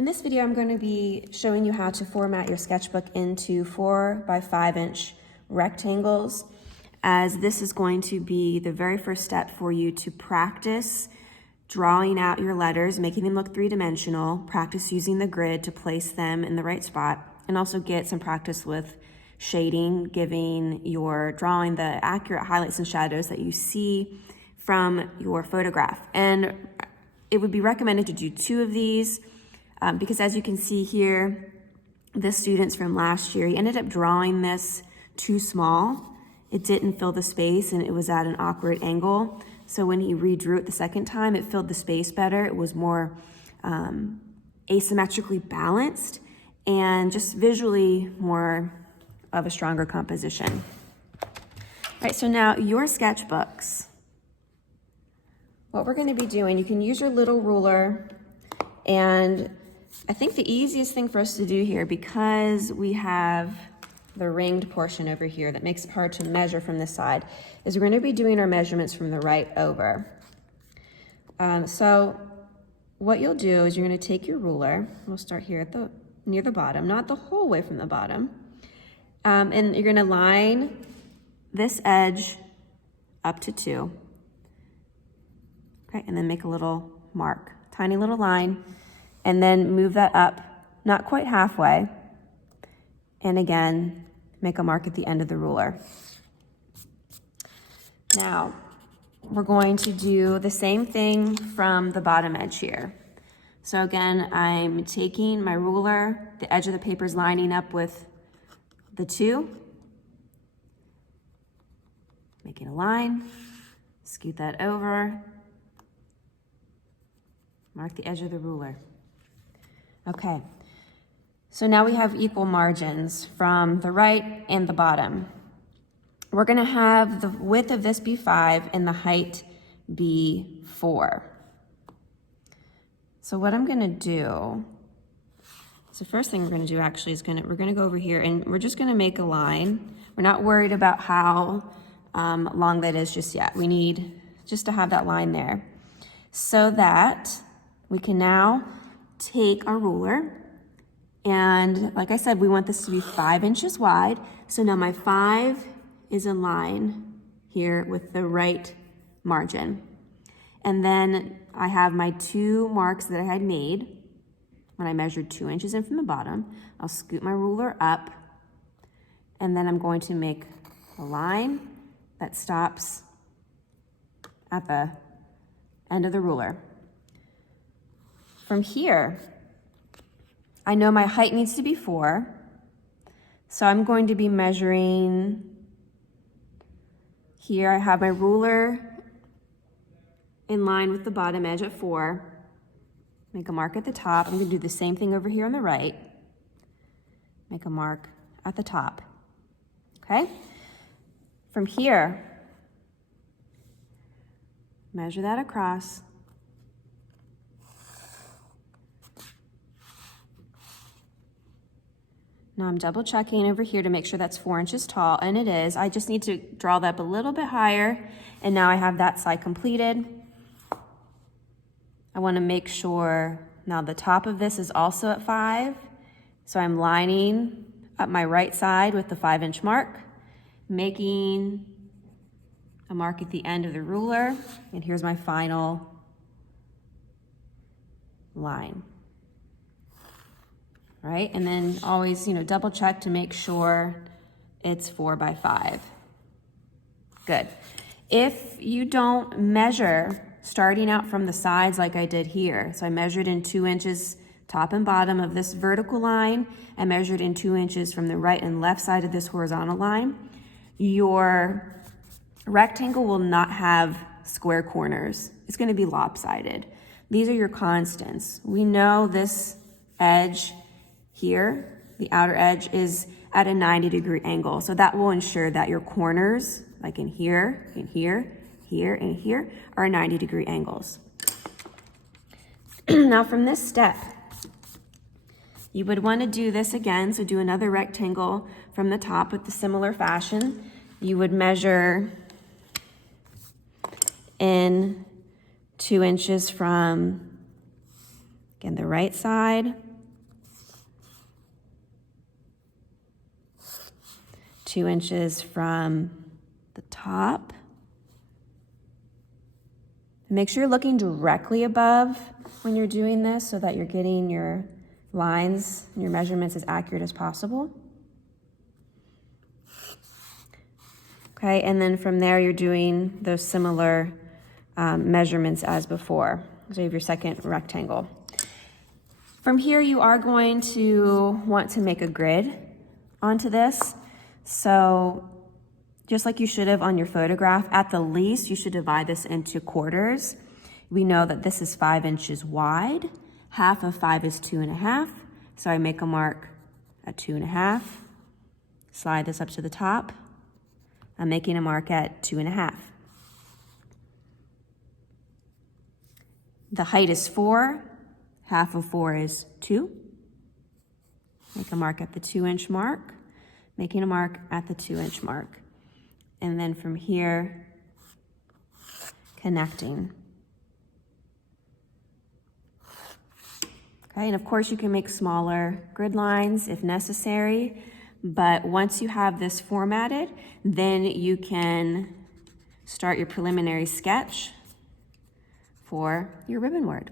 In this video, I'm going to be showing you how to format your sketchbook into 4 by 5 inch rectangles, as this is going to be the very first step for you to practice drawing out your letters, making them look three-dimensional, practice using the grid to place them in the right spot, and also get some practice with shading, giving your drawing the accurate highlights and shadows that you see from your photograph. And it would be recommended to do 2 of these because, as you can see here, the students from last year, he ended up drawing this too small. It didn't fill the space and it was at an awkward angle. So when he redrew it the second time, it filled the space better. It was more asymmetrically balanced and just visually more of a stronger composition. All right, so now your sketchbooks. What we're going to be doing, you can use your little ruler, and I think the easiest thing for us to do here, because we have the ringed portion over here that makes it hard to measure from this side, is we're going to be doing our measurements from the right over. So what you'll do is you're going to take your ruler, we'll start here at near the bottom, not the whole way from the bottom, and you're going to line this edge up to 2. Okay, and then make a little mark, tiny little line, and then move that up, not quite halfway, and again, make a mark at the end of the ruler. Now, we're going to do the same thing from the bottom edge here. So again, I'm taking my ruler, the edge of the paper is lining up with the 2, making a line, scoot that over, mark the edge of the ruler. Okay, so now we have equal margins from the right and the bottom. We're gonna have the width of this be 5 and the height be 4. So what I'm gonna do, so first thing we're gonna do actually is we're gonna go over here and we're just gonna make a line. We're not worried about how long that is just yet. We need just to have that line there so that we can now take our ruler, and like I said, we want this to be 5 inches wide. So now my 5 is in line here with the right margin. And then I have my 2 marks that I had made when I measured 2 inches in from the bottom. I'll scoot my ruler up, and then I'm going to make a line that stops at the end of the ruler. From here, I know my height needs to be 4, so I'm going to be measuring here. I have my ruler in line with the bottom edge at 4. Make a mark at the top. I'm going to do the same thing over here on the right. Make a mark at the top. Okay? From here, measure that across. Now I'm double checking over here to make sure that's 4 inches tall, and it is. I just need to draw that up a little bit higher, and now I have that side completed. I want to make sure now the top of this is also at 5, so I'm lining up my right side with the 5-inch mark, making a mark at the end of the ruler, and here's my final line. Right, and then always, double check to make sure it's 4 by 5. Good. If you don't measure starting out from the sides like I did here, so I measured in 2 inches top and bottom of this vertical line, I measured in 2 inches from the right and left side of this horizontal line, your rectangle will not have square corners. It's going to be lopsided. These are your constants. We know this edge here, the outer edge, is at a 90-degree angle. So that will ensure that your corners, like in here, here, and here, are 90-degree angles. Now from this step, you would want to do this again. So do another rectangle from the top with the similar fashion. You would measure in 2 inches from, again, the right side 2 inches from the top. Make sure you're looking directly above when you're doing this so that you're getting your lines and your measurements as accurate as possible. Okay, and then from there you're doing those similar measurements as before. So you have your second rectangle. From here you are going to want to make a grid onto this. So just like you should have on your photograph, at the least you should divide this into quarters. We know that this is 5 inches wide. Half of 5 is 2.5. So I make a mark at 2.5. Slide this up to the top. I'm making a mark at 2.5. The height is 4. Half of 4 is 2. Make a mark at the 2-inch mark. Making a mark at the 2-inch mark. And then from here, connecting. Okay, and of course you can make smaller grid lines if necessary, but once you have this formatted, then you can start your preliminary sketch for your ribbon word.